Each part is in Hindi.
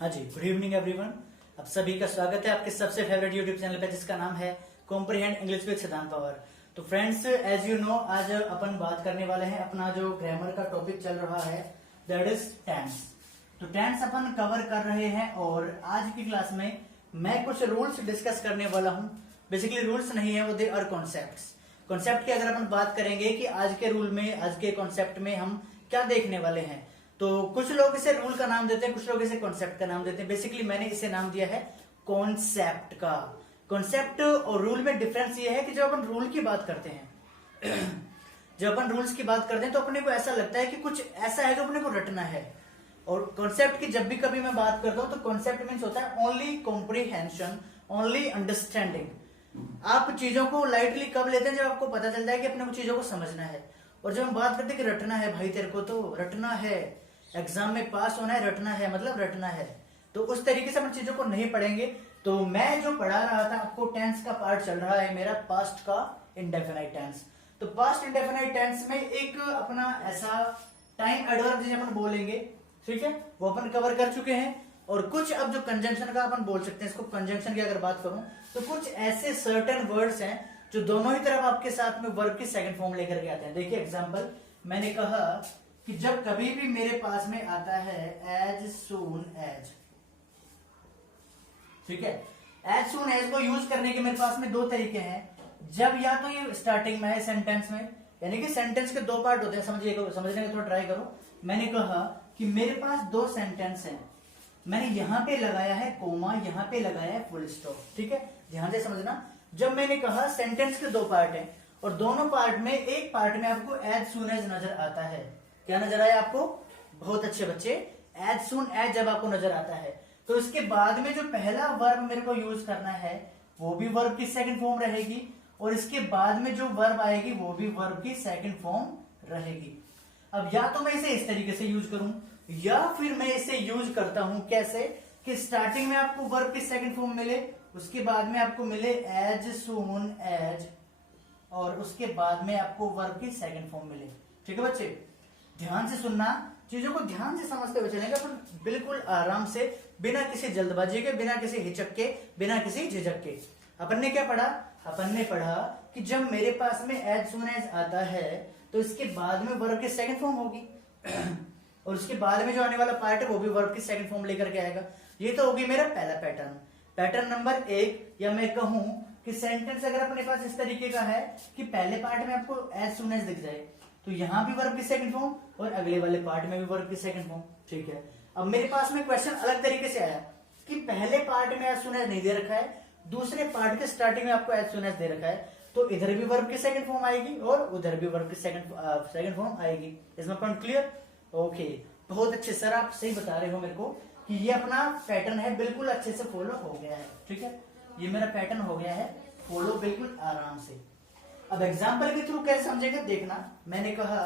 हाँ जी, गुड इवनिंग एवरीवन। आप सभी का स्वागत है आपके सबसे फेवरेट यूट्यूब चैनल पे जिसका नाम है कॉम्प्रिहेंड इंग्लिश विद सिद्धांत पावर। तो फ्रेंड्स, एज यू नो, आज अपन बात करने वाले हैं अपना जो ग्रामर का टॉपिक चल रहा है दैट इज टेंस। तो टेंस अपन कवर कर रहे हैं और आज की क्लास में मैं कुछ रूल्स डिस्कस करने वाला हूँ। बेसिकली रूल्स नहीं है वो, दे आर कॉन्सेप्ट्स। कॉन्सेप्ट की अगर अपन बात करेंगे कि आज के रूल में, आज के कॉन्सेप्ट में हम क्या देखने वाले हैं, तो कुछ लोग इसे रूल का नाम देते हैं, कुछ लोग इसे कॉन्सेप्ट का नाम देते हैं। बेसिकली मैंने इसे नाम दिया है कॉन्सेप्ट का। कॉन्सेप्ट और रूल में डिफरेंस ये है कि जब अपन रूल की बात करते हैं जब अपन रूल्स की बात करते हैं तो अपने को ऐसा लगता है कि कुछ ऐसा है जो अपने को रटना है। और कॉन्सेप्ट की जब भी कभी मैं बात करता हूं तो कॉन्सेप्ट मीन्स होता है ओनली कॉम्प्रीहेंशन, ओनली अंडरस्टैंडिंग। आप चीजों को लाइटली कब लेते हैं? जब आपको पता चलता है कि अपने को चीजों को समझना है। और जब हम बात करते हैं कि रटना है, भाई तेरे को तो रटना है, एग्जाम में पास होना है, रटना है मतलब रटना है, तो उस तरीके से अपन चीजों को नहीं पढ़ेंगे। तो मैं जो पढ़ा रहा था आपको, टेंस का पार्ट चल रहा है मेरा पास्ट का इंडेफिनाइट टेंस। तो पास्ट इंडेफिनाइट टेंस में एक अपना ऐसा टाइम एडवर्ब जिसे अपन बोलेंगे, ठीक है, वो अपन कवर कर चुके हैं। और कुछ अब जो कंजंक्शन का अपन बोल सकते हैं, इसको कंजंक्शन की अगर बात करूं तो कुछ ऐसे सर्टेन वर्ड्स हैं जो दोनों ही तरफ आपके साथ में वर्ब की सेकंड फॉर्म लेकर के आते हैं। देखिए एग्जांपल, मैंने कहा कि जब कभी भी मेरे पास में आता है एज सून एज, ठीक है, एज सून एज को यूज करने के मेरे पास में दो तरीके हैं। जब या तो ये स्टार्टिंग में है सेंटेंस में, यानी कि सेंटेंस के दो पार्ट होते हैं, समझने का थोड़ा ट्राई करो। मैंने कहा कि मेरे पास दो सेंटेंस हैं, मैंने यहां पे लगाया है कोमा, यहां पे लगाया है फुल स्टॉप, ठीक है, ध्यान से समझना। जब मैंने कहा सेंटेंस के दो पार्ट हैं और दोनों पार्ट में एक पार्ट में आपको एज सून एज नजर आता है, क्या नजर आया आपको? बहुत अच्छे बच्चे, एज सून एज जब आपको नजर आता है तो इसके बाद में जो पहला वर्ब मेरे को यूज करना है वो भी वर्ब की सेकंड फॉर्म रहेगी, और इसके बाद में जो वर्ब आएगी वो भी वर्ब की सेकंड फॉर्म रहेगी। अब या तो मैं इसे इस तरीके से यूज करूं या फिर मैं इसे यूज करता हूं कैसे, कि स्टार्टिंग में आपको वर्ब की सेकंड फॉर्म मिले, उसके बाद में आपको मिले एज सून एज, और उसके बाद में आपको वर्ब की सेकंड फॉर्म मिले। ठीक है बच्चे, ध्यान से सुनना, चीजों को ध्यान से समझते हुए चलेंगे अपन, बिल्कुल आराम से, बिना किसी जल्दबाजी के, बिना किसी हिचक के, बिना किसी झिझक के। अपन ने क्या पढ़ा? अपन ने पढ़ा कि जब मेरे पास में एज सून एज आता है तो इसके बाद में वर्ब की सेकंड फॉर्म होगी और उसके बाद में जो आने वाला पार्ट है वो भी वर्ब की सेकंड फॉर्म लेकर के आएगा। ये तो होगी मेरा पहला पैटर्न, पैटर्न नंबर एक। या मैं कहूं कि सेंटेंस अगर अपने पास इस तरीके का है कि पहले पार्ट में आपको एज सून एज दिख जाए तो यहां भी वर्ब की सेकंड फॉर्म और अगले वाले पार्ट में भी वर्ब की सेकंड फॉर्म, ठीक है। अब मेरे पास में क्वेश्चन अलग तरीके से आया कि पहले पार्ट में एज सून एज नहीं दे रखा है, दूसरे पार्ट के स्टार्टिंग में आपको एज सून एज दे रखा है, तो इधर भी वर्ब की सेकंड फॉर्म आएगी और उधर भी वर्ब की सेकंड फॉर्म आएगी। इसमें पॉइंट क्लियर? ओके, बहुत अच्छे सर, आप सही बता रहे हो मेरे को कि ये अपना पैटर्न है, बिल्कुल अच्छे से फॉलो हो गया है, ठीक है, ये मेरा पैटर्न हो गया है फॉलो बिल्कुल आराम से। अब एग्जाम्पल के थ्रू कैसे समझेगा देखना। मैंने कहा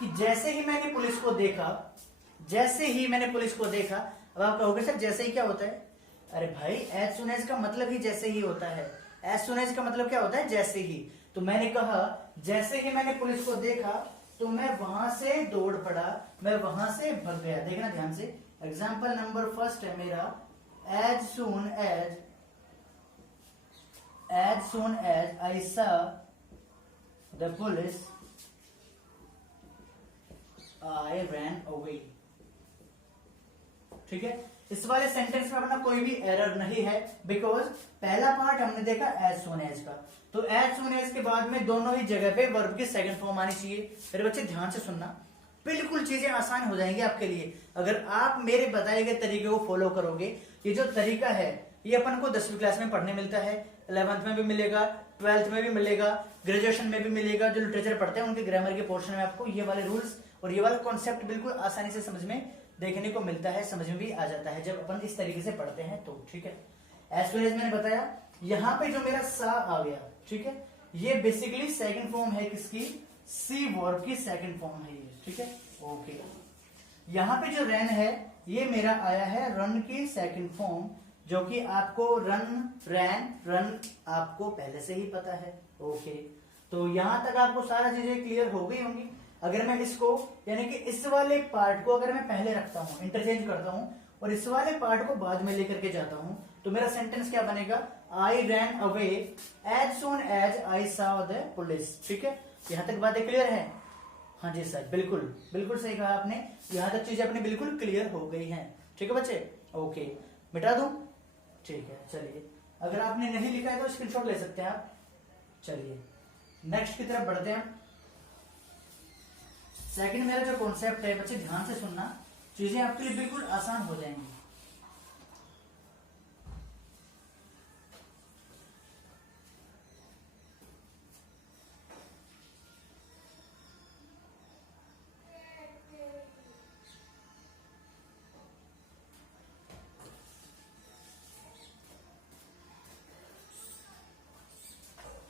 कि जैसे ही मैंने पुलिस को देखा, जैसे ही मैंने पुलिस को देखा। अब आप कहोगे सर जैसे ही क्या होता है? अरे भाई, एज सून एज का मतलब ही जैसे ही होता है। एज सून एज का मतलब क्या होता है? जैसे ही। तो मैंने कहा जैसे ही मैंने पुलिस को देखा तो मैं वहां से दौड़ पड़ा, मैं वहां से भाग गया। देखना ध्यान से, एग्जाम्पल नंबर फर्स्ट है मेरा, एज सून एज आई सा the police I ran away. ठीक है, इस वाले सेंटेंस में अपना कोई भी एरर नहीं है, बिकॉज पहला पार्ट हमने देखा एज सून एज का, तो एज सून एज के बाद में दोनों ही जगह पे वर्ब की सेकंड फॉर्म आनी चाहिए। मेरे बच्चे ध्यान से सुनना, बिल्कुल चीजें आसान हो जाएंगी आपके लिए अगर आप मेरे बताए गए तरीके को फॉलो करोगे। ये जो तरीका है ये अपन को 10वीं क्लास में पढ़ने मिलता है, 11th में भी मिलेगा, 12th में भी मिलेगा, ग्रेजुएशन में भी मिलेगा। जो लिटरेचर पढ़ते हैं उनके ग्रामर के पोर्शन में आपको ये वाले रूल्स और ये वाला कॉन्सेप्ट बिल्कुल आसानी से समझ में देखने को मिलता है, समझ में भी आ जाता है जब अपन इस तरीके से पढ़ते हैं तो, ठीक है। एज सून एज मैंने बताया, यहाँ पे जो मेरा सा आ गया, ठीक है, ये बेसिकली सेकंड फॉर्म है किसकी? सी वर्ब की सेकंड फॉर्म है ये, ठीक है, ओके। यहाँ पे जो रन है ये मेरा आया है रन की सेकंड फॉर्म, जो कि आपको रन आपको पहले से ही पता है, ओके। तो यहां तक आपको सारा चीजें क्लियर हो गई होंगी। अगर मैं इसको, यानी कि इस वाले पार्ट को अगर मैं पहले रखता हूं, इंटरचेंज करता हूं, और इस वाले पार्ट को बाद में लेकर के जाता हूं, तो मेरा सेंटेंस क्या बनेगा, I ran away as soon as I saw the police. ठीक है, यहां तक बातें क्लियर है? हाँ जी सर, बिल्कुल बिल्कुल सही कहा आपने, यहां तक चीजें अपनी बिल्कुल क्लियर हो गई हैं। ठीक है बच्चे, ओके, मिटा दूं? ठीक है, चलिए, अगर आपने नहीं लिखा है तो स्क्रीनशॉट ले सकते हैं आप। चलिए नेक्स्ट की तरफ बढ़ते हैं। सेकंड मेरा जो कॉन्सेप्ट है बच्चे, ध्यान से सुनना, चीजें आपके लिए बिल्कुल आसान हो जाएंगी।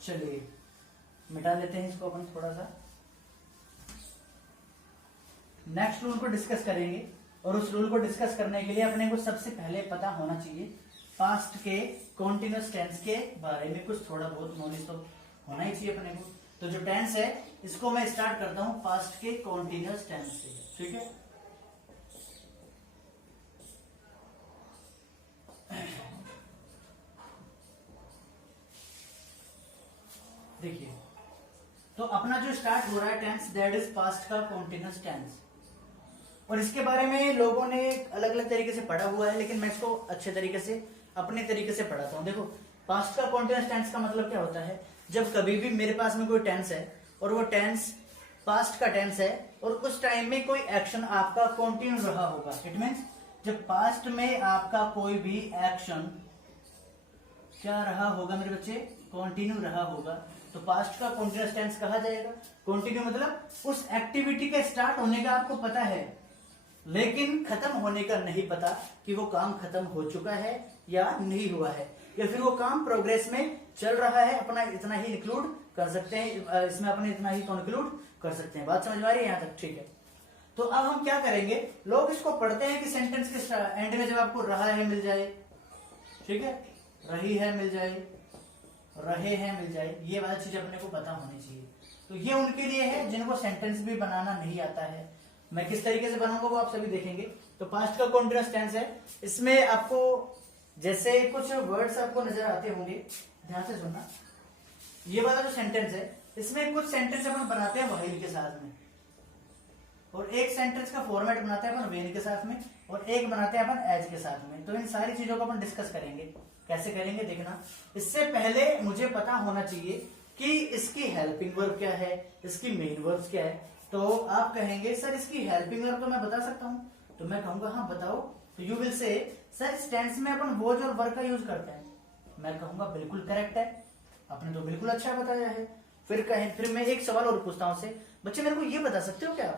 चलिए मिटा लेते हैं इसको अपन थोड़ा सा। नेक्स्ट रूल को डिस्कस करेंगे, और उस रूल को डिस्कस करने के लिए अपने को सबसे पहले पता होना चाहिए पास्ट के कॉन्टिन्यूअस टेंस के बारे में कुछ थोड़ा बहुत नॉलेज तो होना ही चाहिए अपने को। तो जो टेंस है इसको मैं स्टार्ट करता हूं पास्ट के कॉन्टिन्यूअस टेंस से। ठीक है, देखिए, तो अपना जो स्टार्ट हो रहा है टेंस, दैट इज पास्ट का कॉन्टिन्यूअस टेंस। और इसके बारे में लोगों ने अलग अलग तरीके से पढ़ा हुआ है, लेकिन मैं इसको अच्छे तरीके से अपने तरीके से पढ़ाता हूं। देखो, पास्ट का कॉन्टिन्यूअस टेंस का मतलब क्या होता है, जब कभी भी मेरे पास में कोई टेंस है और वो टेंस पास्ट का टेंस है और उस टाइम में कोई एक्शन आपका कंटिन्यू रहा होगा। इट मीन्स जब पास्ट में आपका कोई भी एक्शन क्या रहा होगा मेरे बच्चे, कंटिन्यू रहा होगा, तो पास्ट का कॉन्टिन्यूअस टेंस कहा जाएगा। कंटिन्यू मतलब उस एक्टिविटी के स्टार्ट होने का आपको पता है, लेकिन खत्म होने का नहीं पता कि वो काम खत्म हो चुका है या नहीं हुआ है, या फिर वो काम प्रोग्रेस में चल रहा है, अपना इतना ही इंक्लूड कर सकते हैं इसमें, अपने इतना ही इंक्लूड कर सकते हैं। बात समझ में आ रही है यहां तक? ठीक है, तो अब हम क्या करेंगे, लोग इसको पढ़ते हैं कि सेंटेंस के एंड में जब आपको रहा है मिल जाए, ठीक है, रही है मिल जाए, रहे हैं मिल जाए, ये वाली चीज अपने को पता होनी चाहिए। तो ये उनके लिए है जिनको सेंटेंस भी बनाना नहीं आता है। मैं किस तरीके से बनाऊंगा वो आप सभी देखेंगे। तो पास्ट का कॉन्टिन्यूअस टेंस है, इसमें आपको जैसे कुछ वर्ड्स आपको नजर आते होंगे, ध्यान से सुनना। ये वाला जो सेंटेंस है, इसमें कुछ सेंटेंस अपन बनाते हैं व्हाइल के साथ में, और एक सेंटेंस का फॉर्मेट बनाते हैं अपन व्हेन के साथ में, और एक बनाते हैं अपन एज के साथ में। तो इन सारी चीजों को अपन डिस्कस करेंगे, कैसे करेंगे देखना। इससे पहले मुझे पता होना चाहिए कि इसकी हेल्पिंग वर्ब क्या है, इसकी मेन वर्ब क्या है। तो आप कहेंगे सर इसकी हेल्पिंग वर्ब तो मैं बता सकता हूं, तो मैं कहूंगा हाँ बताओ। तो यू विल से सर इस टेंस में अपन वॉज और वर्ब का यूज करते हैं। मैं कहूंगा बिल्कुल करेक्ट है, आपने तो बिल्कुल अच्छा बताया है। फिर मैं एक सवाल और पूछता हूं से, बच्चे मेरे को ये बता सकते हो क्या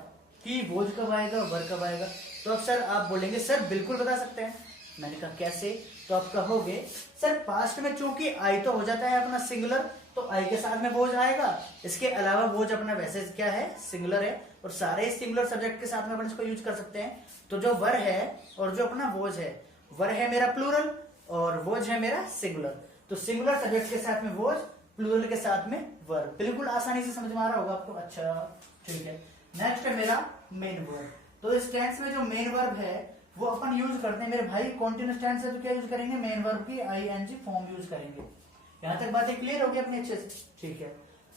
कि वॉज कब आएगा और वर्ब कब आएगा? तो अब सर आप बोलेंगे सर बिल्कुल बता सकते हैं। मैंने कहा कैसे? तो आप कहोगे सर पास्ट में चूंकि आई तो हो जाता है अपना सिंगुलर, तो आई के साथ में वोज आएगा, इसके अलावा वोज अपना वैसे क्या है, सिंगुलर है, और सारे सिंगुलर सब्जेक्ट के साथ में अपन इसको यूज कर सकते हैं। तो जो वर है और जो अपना वोज है, वर है मेरा प्लूरल और वोज है मेरा सिंगुलर। तो सिंगुलर सब्जेक्ट के साथ में वोज, प्लूरल के साथ में वर। बिल्कुल आसानी से समझ में आ रहा होगा आपको। अच्छा ठीक है, नेक्स्ट है मेरा मेन वर्ब। तो इस टेंस में जो मेन वर्ब है वो अपन यूज करते हैं मेरे भाई, कॉन्टिन्यूअस टेंस है तो क्या यूज करेंगे, मेन वर्ब की आईएनजी फॉर्म यूज करेंगे। यहां तक बातें क्लियर होगी अपने अच्छे से? ठीक है,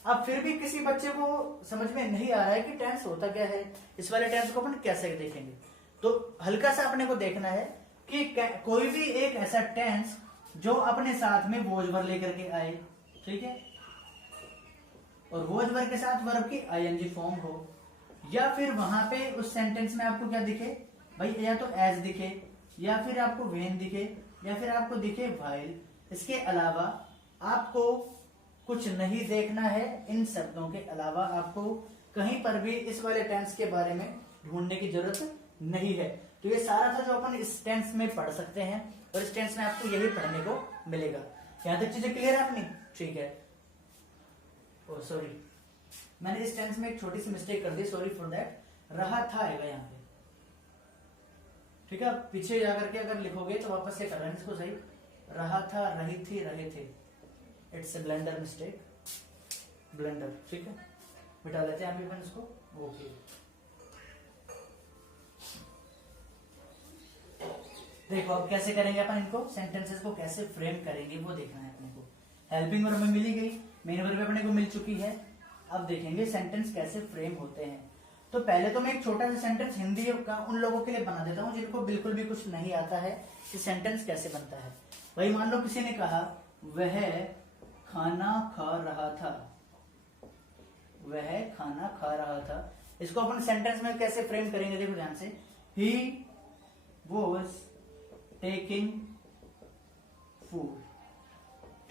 अब फिर भी किसी बच्चे को समझ में नहीं आ रहा है कि टेंस होता क्या है, इस वाले टेंस को अपन कैसे देखेंगे। तो हल्का सा अपने को देखना है कि कोई भी एक ऐसा टेंस जो अपने साथ में वोज वर्ब लेकर के आए, ठीक है, और वोज वर्ब के साथ वर्ब की आईएनजी फॉर्म हो, या फिर वहां पे उस सेंटेंस में आपको क्या दिखे भाई, या तो एज दिखे, या फिर आपको वेन दिखे, या फिर आपको दिखे व्हाइल। इसके अलावा आपको कुछ नहीं देखना है, इन शब्दों के अलावा आपको कहीं पर भी इस वाले टेंस के बारे में ढूंढने की जरूरत नहीं है। तो ये सारा था जो अपन इस टेंस में पढ़ सकते हैं, और इस टेंस में आपको यही पढ़ने को मिलेगा। यहां तक चीजें क्लियर है अपनी? ठीक है, ओ सॉरी, मैंने इस टेंस में एक छोटी सी मिस्टेक कर दी, सॉरी फॉर दैट। रहा था आएगा यहाँ पे, ठीक है, पीछे जाकर के अगर लिखोगे तो वापस से कर रहे हैं इसको सही। रहा था, रही थी, रहे थे, it's a blender mistake, blender. ठीक है, मिटा लेते हैं अभी इसको। ओके, देखो अब कैसे करेंगे अपन इनको, सेंटेंसेस को कैसे फ्रेम करेंगे वो देखना है अपने को। हेल्पिंग वर्ब हमें मिली गई, मेन वर्ब अपने को मिल चुकी है। अब देखेंगे सेंटेंस कैसे फ्रेम होते हैं। तो पहले तो मैं एक छोटा सा सेंटेंस हिंदी का उन लोगों के लिए बना देता हूँ जिनको बिल्कुल भी कुछ नहीं आता है कि सेंटेंस कैसे बनता है। वही मान लो किसी ने कहा वह खाना खा रहा था, वह खाना खा रहा था, इसको अपन सेंटेंस में कैसे फ्रेम करेंगे देखो ध्यान से। ही वॉज टेकिंग फूड,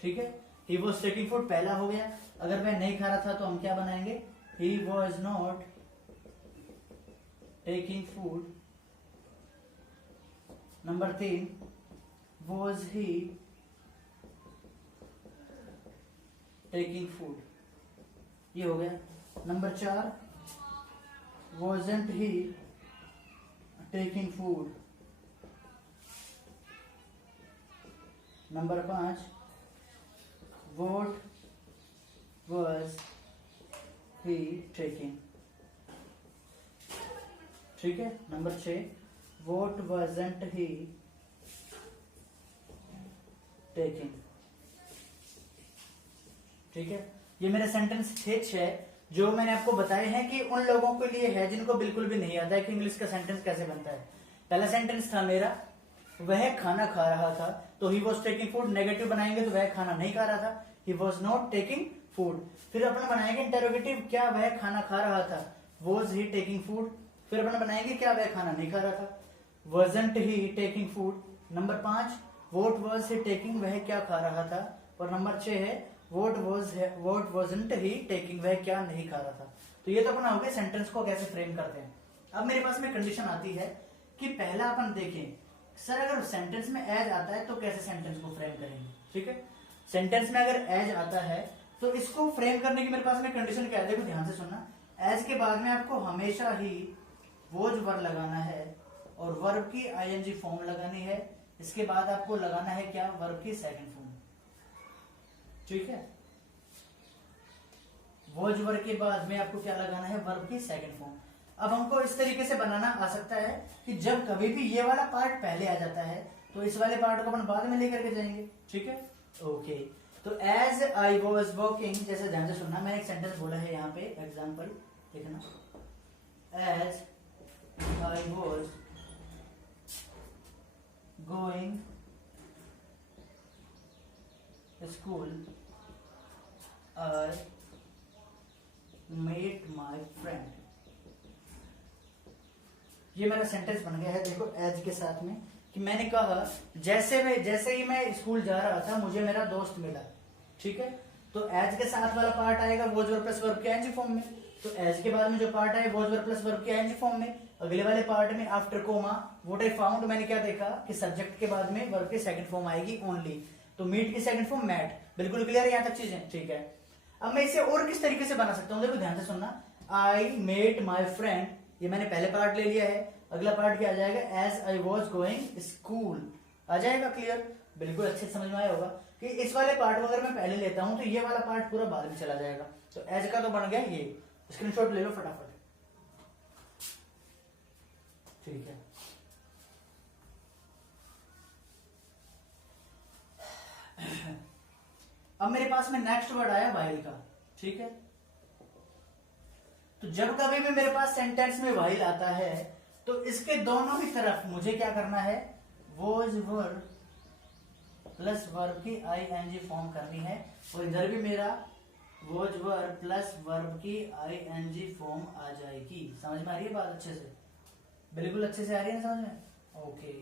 ठीक है, ही वॉज टेकिंग फूड पहला हो गया। अगर वह नहीं खा रहा था तो हम क्या बनाएंगे, he was not taking food. Number 3, was he taking food, ये हो गया। Number 4, wasn't he taking food। Number 5, what was he taking, ठीक है। Number 6, what wasn't he taking, ठीक है। ये मेरे सेंटेंस थे 6 जो मैंने आपको बताए हैं कि उन लोगों के लिए है जिनको बिल्कुल भी नहीं आता है कि इंग्लिश का सेंटेंस कैसे बनता है। पहला सेंटेंस था मेरा वह खाना खा रहा था, तो he was taking food, negative बनाएंगे तो वह खाना नहीं खा रहा था, he was not taking food. फिर अपन बनाएंगे इंटेरोगेटिव, क्या वह खाना खा रहा था, वॉज ही टेकिंग फूड। फिर अपन बनाएंगे क्या वह खाना नहीं खा रहा था, wasn't he taking food. Number 5, what was he taking, वह क्या खा रहा था। और नंबर 6 है what wasn't he taking, वह क्या नहीं खा रहा था। तो ये तो अपना हो गया सेंटेंस को कैसे फ्रेम करते हैं। अब मेरे पास में कंडीशन आती है कि पहला अपन देखें सर अगर सेंटेंस में एज आता है तो कैसे सेंटेंस को फ्रेम करेंगे, ठीक है। सेंटेंस में अगर एज आता है तो इसको फ्रेम करने की मेरे पास में कंडीशन क्या है, देखो ध्यान से सुनना। एज के बाद में आपको हमेशा ही वोज वर्ब लगाना है और वर्ब की आईएनजी फॉर्म लगानी है। इसके बाद आपको लगाना है क्या, वर्ब की सेकंड फॉर्म, ठीक है। वोज वर्ब के बाद में आपको क्या लगाना है, वर्ब की सेकंड फॉर्म। अब हमको इस तरीके से बनाना आ सकता है कि जब कभी भी ये वाला पार्ट पहले आ जाता है तो इस वाले पार्ट को अपन बाद में लेकर के जाएंगे, ठीक है। ओके, तो एज आई वॉज वॉकिंग, जैसे ध्यान से सुनना, मैंने एक सेंटेंस बोला है यहाँ पे एग्जाम्पल देखना। As I was going school I met my friend. ये मेरा सेंटेंस बन गया है देखो एज के साथ में कि मैंने कहा जैसे ही मैं स्कूल जा रहा था मुझे मेरा दोस्त मिला, ठीक है। तो एज के साथ वाला पार्ट आएगा वॉज वर्ब प्लस वर्ब के आईएनजी फॉर्म में, तो एज के बाद में जो पार्ट आए वॉज वर्ब प्लस वर्ब के आईएनजी फॉर्म में। अगले वाले पार्ट में after comma what I found, मैंने क्या देखा कि सब्जेक्ट के बाद में वर्ब की सेकंड फॉर्म आएगी ओनली, तो मीट की सेकंड फॉर्म मैट। बिल्कुल क्लियर है यहाँ तक चीजें, ठीक है। अब मैं इसे और किस तरीके से बना सकता हूँ, देखो ध्यान से सुनना। आई मेट माई फ्रेंड, ये मैंने पहले पार्ट ले लिया है। अगला पार्ट क्या आ जाएगा, as I was going school आ जाएगा। क्लियर, बिल्कुल अच्छे समझ में आया होगा कि इस वाले पार्ट को अगर मैं पहले लेता हूं तो ये वाला पार्ट पूरा बाद में चला जाएगा। तो एज का तो बन गया ये, स्क्रीनशॉट ले लो फटाफट, ठीक है। अब मेरे पास में नेक्स्ट वर्ड आया वाइल का, ठीक है। तो जब कभी भी मेरे पास सेंटेंस में वाइल आता है तो इसके दोनों ही तरफ मुझे क्या करना है, वॉज वर्ब प्लस वर्ब की आईएनजी फॉर्म करनी है। और इधर भी मेरा वॉज वर्ब प्लस वर्ब की आईएनजी फॉर्म आ जाएगी। समझ में आ रही है बात अच्छे से, बिल्कुल अच्छे से आ रही है समझ में, ओके।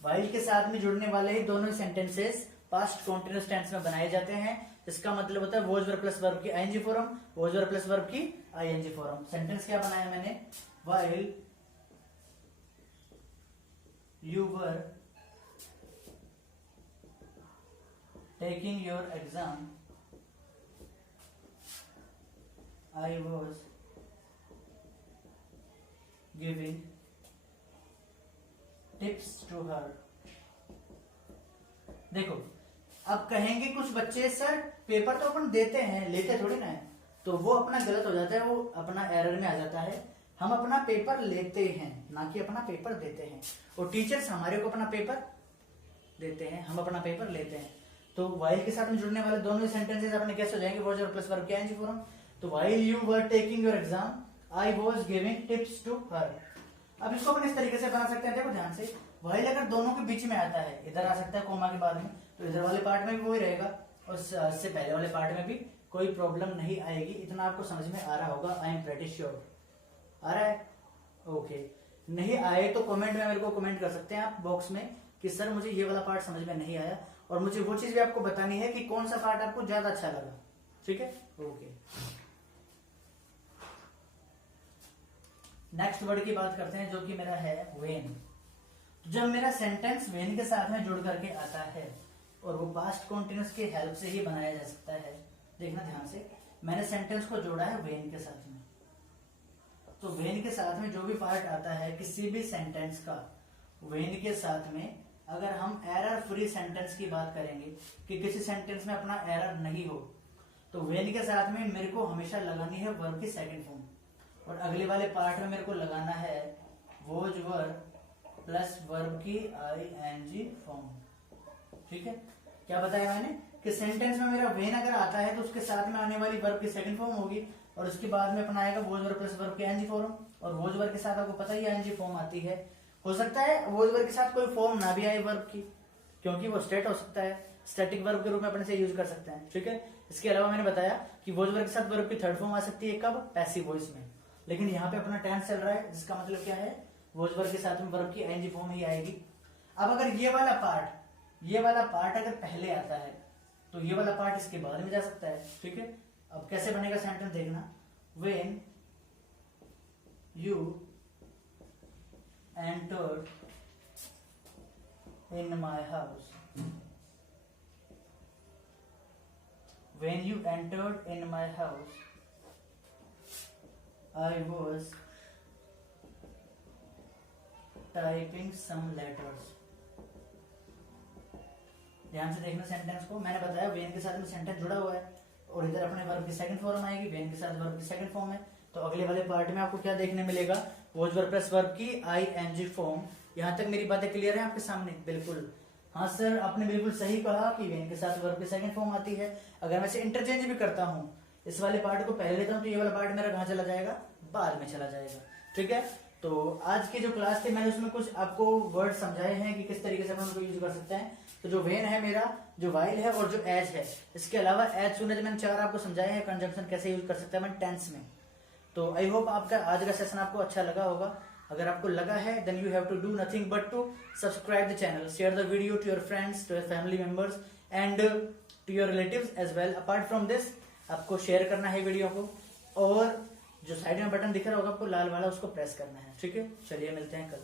वाइल के साथ में जुड़ने वाले ही दोनों सेंटेंसेस पास्ट कॉन्टिन्यूअस टेंस में बनाए जाते हैं। इसका मतलब होता है वॉज वर्ब प्लस वर्ब की ING form, was verb plus verb की आईएनजी फॉर्म। सेंटेंस क्या बनाया मैंने, while you were taking your exam I was giving tips to her। देखो अब कहेंगे कुछ बच्चे सर पेपर तो अपन देते हैं लेते थोड़ी ना है, तो वो अपना गलत हो जाता है, वो अपना एरर में आ जाता है। हम अपना पेपर लेते हैं ना कि अपना पेपर देते हैं, और टीचर्स हमारे को अपना पेपर देते हैं, हम अपना पेपर लेते हैं, तो वाइल के साथ में जुड़ने वाले दोनों सेंटेंसेस अपने कैसे हो जाएंगे, वॉज और प्लस वर्ब के आईएनजी फॉर्म। तो while you were taking your exam I was giving tips to her. अब इसको अपन इस तरीके से बना सकते हैं, देखो ध्यान से, वाइल अगर दोनों के बीच में आता है, इधर आ सकता है कोमा के बाद में, तो इधर वाले पार्ट में भी वही रहेगा और इससे पहले वाले पार्ट में भी कोई प्रॉब्लम नहीं आएगी। इतना आपको समझ में आ रहा होगा, आई एम प्रेटी श्योर। आ रहा है? ओके। नहीं आए तो कमेंट में मेरे को कमेंट कर सकते हैं आप बॉक्स में कि सर मुझे ये वाला पार्ट समझ में नहीं आया, और मुझे वो चीज भी आपको बतानी है कि कौन सा पार्ट आपको ज्यादा अच्छा लगा। ठीक है, ओके। नेक्स्ट वर्ड की बात करते हैं जो कि मेरा है वेन। जब मेरा सेंटेंस वेन के साथ में जुड़ करके आता है और वो पास्ट कॉन्टिन्यूस की हेल्प से ही बनाया जा सकता है, देखना ध्यान से, मैंने सेंटेंस को जोड़ा है वेन के साथ में। तो वेन के साथ में जो भी पार्ट आता है किसी भी सेंटेंस का, वेन के साथ में अगर हम एरर फ्री सेंटेंस की बात करेंगे कि किसी सेंटेंस में अपना एरर नहीं हो, तो वेन के साथ में मेरे को हमेशा लगानी है वर्ब की सेकंड फॉर्म, और अगले वाले पार्ट में मेरे को लगाना है वोज वर्ब प्लस वर्ब की आईएनजी फॉर्म। ठीक है, क्या बताया मैंने कि सेंटेंस में मेरा वेन अगर आता है तो उसके साथ में आने वाली वर्ब की सेकंड फॉर्म होगी, और उसके बाद में अपना आएगा वोज वर्ब प्लस वर्ब की आईएनजी फॉर्म। और वोज वर्ब के साथ आपको पता ही आईएनजी फॉर्म आती है। हो सकता है वोज वर्ब के साथ कोई फॉर्म ना भी आए वर्ब की, क्योंकि वो स्टेट हो सकता है, स्टैटिक वर्ब के रूप में अपने से यूज कर सकते हैं। ठीक है, इसके अलावा मैंने बताया कि वोज वर्ब के साथ वर्ब की थर्ड फॉर्म आ सकती है, कब? पैसिव वॉइस में। लेकिन यहाँ पे अपना टेंस चल रहा है, जिसका मतलब क्या है, वोज वर्ब के साथ में वर्ब की आईएनजी फॉर्म ही आएगी। अब अगर ये वाला पार्ट अगर पहले आता है तो ये वाला पार्ट इसके बाद में जा सकता है। ठीक है, अब कैसे बनेगा सेंटेंस देखना, when you entered in my house, when you entered in my house I was typing some letters. ध्यान से देखना सेंटेंस को, मैंने बताया वेन के साथ में सेंटेंस जुड़ा हुआ है और इधर अपने वर्ब की सेकंड फॉर्म आएगी, वेन के साथ वर्ब की सेकंड फॉर्म है, तो अगले वाले पार्ट में आपको क्या देखने मिलेगा, वोज वर्ब प्लस वर्ब की आईएनजी फॉर्म। यहां तक मेरी बातें क्लियर है आपके सामने? बिल्कुल, हाँ सर आपने बिल्कुल सही कहा कि वेन के साथ वर्ब की सेकंड फॉर्म आती है। अगर मैं इसे इंटरचेंज भी करता हूँ, इस वाले पार्ट को पहले लेता हूँ तो ये वाला पार्ट मेरा कहाँ चला जाएगा, बाद में चला जाएगा। ठीक है, तो आज की जो क्लास थी मैंने उसमें कुछ आपको वर्ड समझाए हैं कि किस तरीके से हम उनको यूज कर सकते हैं। तो जो वेन है मेरा, जो वाइल है और जो एज है, इसके अलावा एज सुन मैंने 4 आपको समझाए हैं, कंजंक्शन कैसे यूज कर सकते हैं मैं टेंस में। तो आई होप आपका आज का सेशन आपको अच्छा लगा होगा। अगर आपको लगा है then you have to do nothing but to subscribe the channel, share the video to your friends, to your family members and to your relatives as well. Apart from this आपको शेयर करना है वीडियो को, और जो साइड में बटन दिख रहा होगा आपको लाल वाला, उसको प्रेस करना है। ठीक है, चलिए मिलते हैं कल।